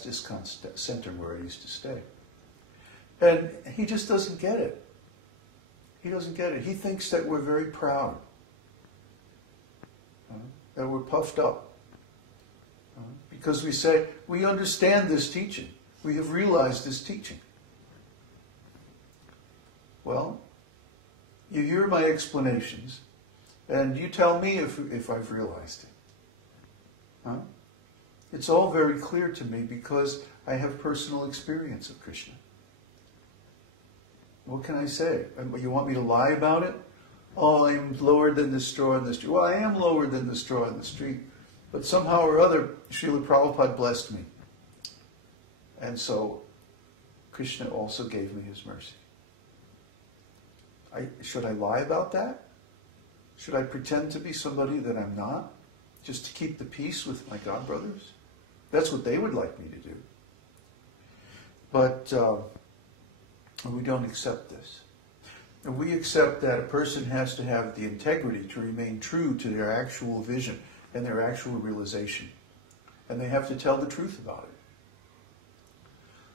ISKCON center where I used to stay. And he just doesn't get it. He doesn't get it. He thinks that we're very proud, that we're puffed up. Because we say, we understand this teaching. We have realized this teaching. Well, you hear my explanations, and you tell me if I've realized it. It's all very clear to me because I have personal experience of Krishna. What can I say? You want me to lie about it? Oh, I'm lower than the straw in the street. Well, I am lower than the straw in the street, but somehow or other, Srila Prabhupada blessed me. And so, Krishna also gave me his mercy. Should I lie about that? Should I pretend to be somebody that I'm not? Just to keep the peace with my God brothers? That's what they would like me to do. But we don't accept this. And we accept that a person has to have the integrity to remain true to their actual vision and their actual realization. And they have to tell the truth about it.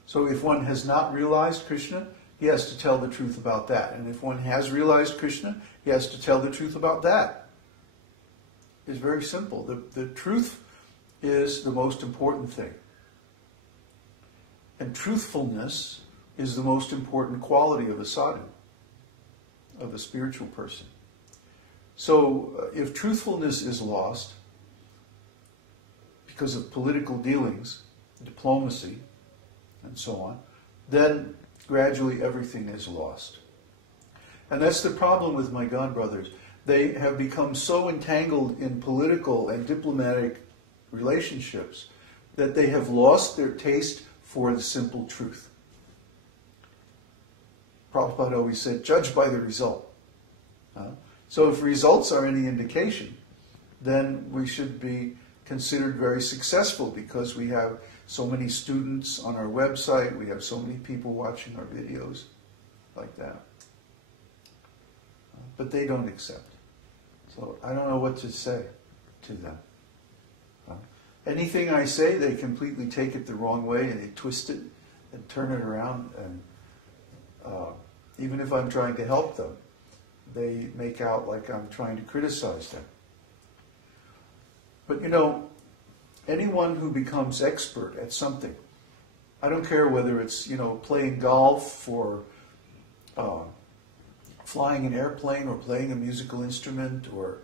So if one has not realized Krishna, he has to tell the truth about that. And if one has realized Krishna, he has to tell the truth about that. It's very simple. The truth is the most important thing. And truthfulness is the most important quality of a sadhu, of a spiritual person. So if truthfulness is lost because of political dealings, diplomacy, and so on, then gradually everything is lost. And that's the problem with my God brothers. They have become so entangled in political and diplomatic relationships that they have lost their taste for the simple truth. Prabhupada always said, judge by the result. So if results are any indication, then we should be considered very successful because we have so many students on our website, we have so many people watching our videos like that. But they don't accept. So I don't know what to say to them. Anything I say, they completely take it the wrong way and they twist it and turn it around. And even if I'm trying to help them, they make out like I'm trying to criticize them. But you know, anyone who becomes expert at something, I don't care whether it's, you know, playing golf or flying an airplane or playing a musical instrument or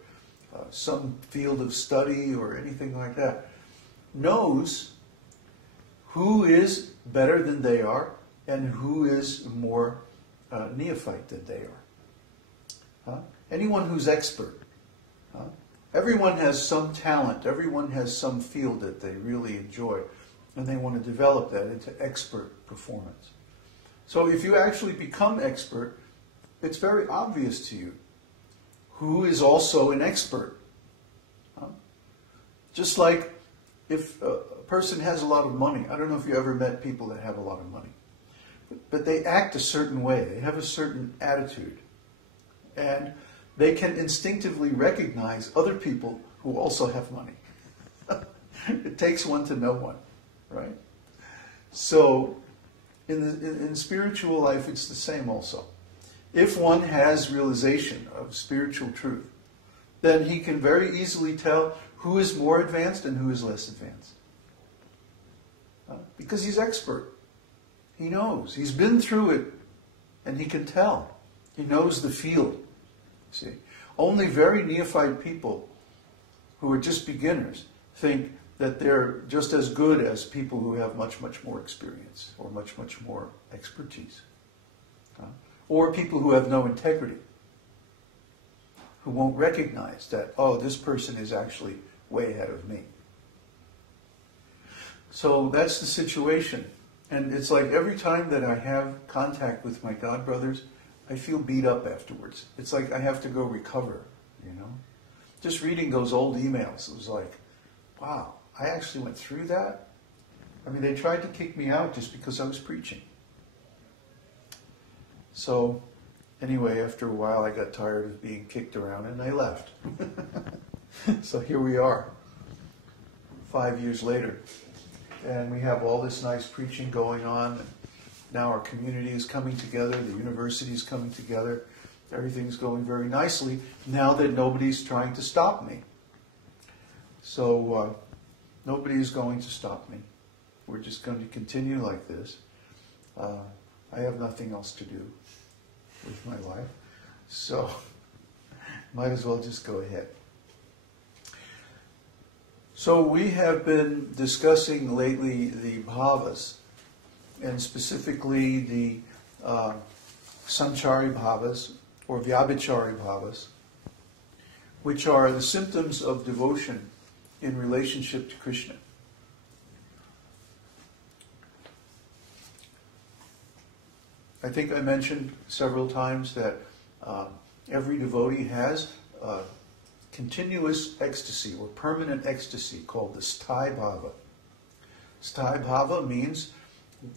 some field of study or anything like that, knows who is better than they are and who is more neophyte than they are. Anyone who's expert. Everyone has some talent, everyone has some field that they really enjoy, and they want to develop that into expert performance. So if you actually become expert, it's very obvious to you who is also an expert. Just like if a person has a lot of money, I don't know if you ever met people that have a lot of money, but they act a certain way, they have a certain attitude, and they can instinctively recognize other people who also have money. It takes one to know one, right? So in spiritual life, it's the same also. If one has realization of spiritual truth, then he can very easily tell who is more advanced and who is less advanced. Because he's expert. He knows. He's been through it, and he can tell. He knows the field. See, only very neophyte people who are just beginners think that they're just as good as people who have much, much more experience or much, much more expertise. Or people who have no integrity, who won't recognize that, oh, this person is actually way ahead of me. So that's the situation. And it's like every time that I have contact with my God brothers, I feel beat up afterwards. It's like I have to go recover, you know. Just reading those old emails, it was like, wow, I actually went through that? I mean, they tried to kick me out just because I was preaching. So, anyway, after a while I got tired of being kicked around and I left. So here we are, 5 years later. and we have all this nice preaching going on. Now our community is coming together, the university is coming together, everything's going very nicely now that nobody's trying to stop me. So nobody is going to stop me. We're just going to continue like this. I have nothing else to do with my life, so might as well just go ahead. So we have been discussing lately the bhavas, and specifically the Sancari-Bhāvas or Vyabhicari-Bhāvas, which are the symptoms of devotion in relationship to Krishna. I think I mentioned several times that every devotee has continuous ecstasy or permanent ecstasy called the Śrī Bhāva. Śrī Bhāva means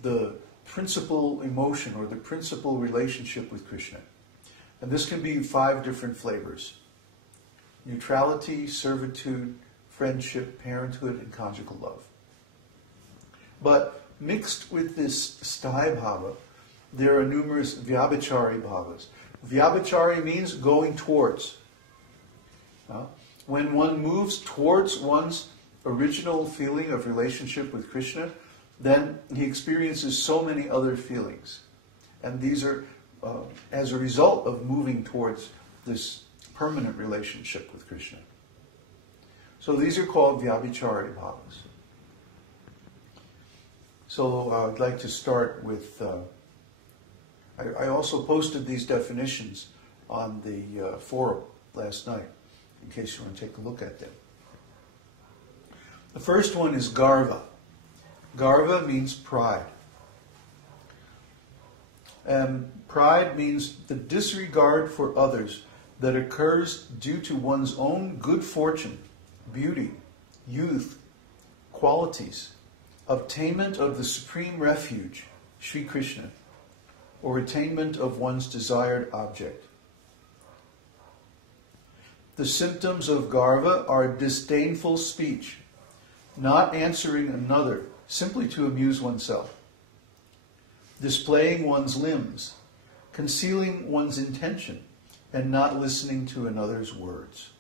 the principal emotion or the principal relationship with Krishna. And this can be 5 different flavors: neutrality, servitude, friendship, parenthood, and conjugal love. But mixed with this Śrī Bhāva, there are numerous Vyabhicari-Bhāvas. Vyabhicari means going towards. When one moves towards one's original feeling of relationship with Krishna, then he experiences so many other feelings. And these are as a result of moving towards this permanent relationship with Krishna. So these are called Vyabhicari-Bhāvas. So I'd like to start with... I also posted these definitions on the forum last night, in case you want to take a look at them. The first one is garva. Garva means pride. And pride means the disregard for others that occurs due to one's own good fortune, beauty, youth, qualities, obtainment of the supreme refuge, Śrī Kṛṣṇa, or attainment of one's desired object. The symptoms of garva are disdainful speech, not answering another simply to amuse oneself, displaying one's limbs, concealing one's intention, and not listening to another's words.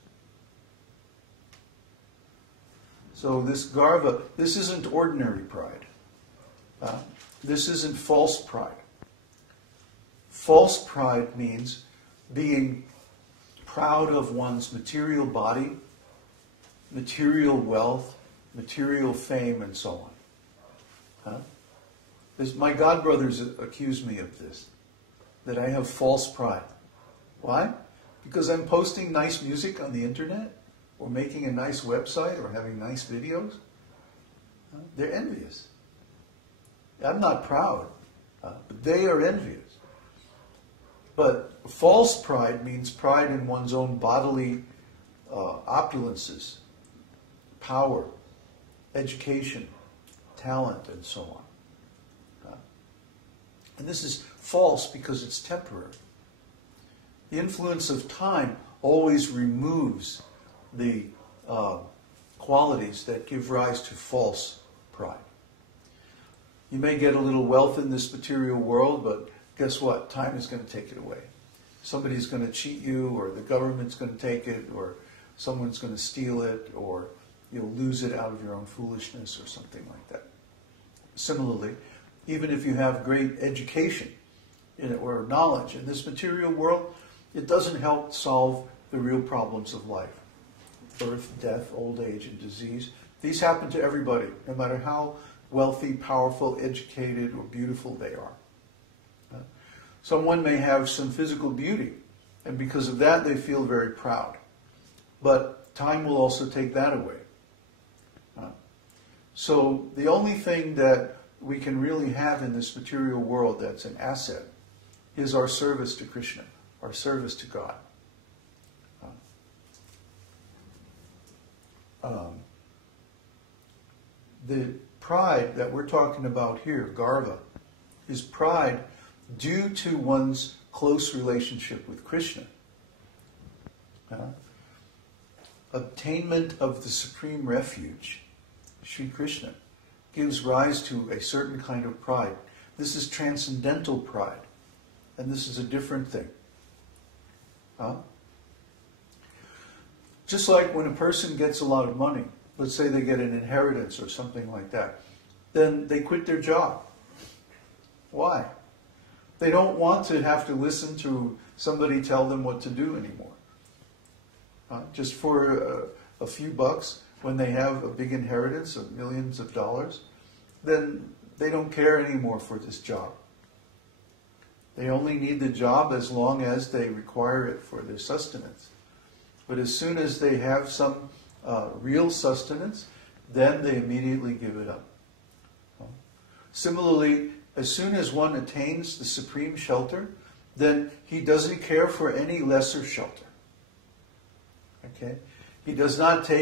So this garva, this isn't ordinary pride. This isn't false pride. False pride means being proud of one's material body, material wealth, material fame, and so on. My godbrothers accuse me of this, that I have false pride. Why? Because I'm posting nice music on the internet, or making a nice website, or having nice videos. They're envious. I'm not proud, but they are envious. But false pride means pride in one's own bodily opulences, power, education, talent, and so on. And this is false because it's temporary. The influence of time always removes the qualities that give rise to false pride. You may get a little wealth in this material world, but guess what? Time is going to take it away. Somebody's going to cheat you, or the government's going to take it, or someone's going to steal it, or you'll lose it out of your own foolishness, or something like that. Similarly, even if you have great education or knowledge in this material world, it doesn't help solve the real problems of life. Birth, death, old age, and disease. These happen to everybody, no matter how wealthy, powerful, educated, or beautiful they are. Someone may have some physical beauty, and because of that they feel very proud. But time will also take that away. So the only thing that we can really have in this material world that's an asset is our service to Krishna, our service to God. The pride that we're talking about here, garva, is pride due to one's close relationship with Krishna. Obtainment of the supreme refuge, Śrī Kṛṣṇa, gives rise to a certain kind of pride. This is transcendental pride. And this is a different thing. Just like when a person gets a lot of money, let's say they get an inheritance or something like that, then they quit their job. Why? They don't want to have to listen to somebody tell them what to do anymore. Just for a few bucks, when they have a big inheritance of millions of dollars, then they don't care anymore for this job. They only need the job as long as they require it for their sustenance. But as soon as they have some real sustenance, then they immediately give it up. Similarly, as soon as one attains the supreme shelter, then he doesn't care for any lesser shelter. Okay? He does not take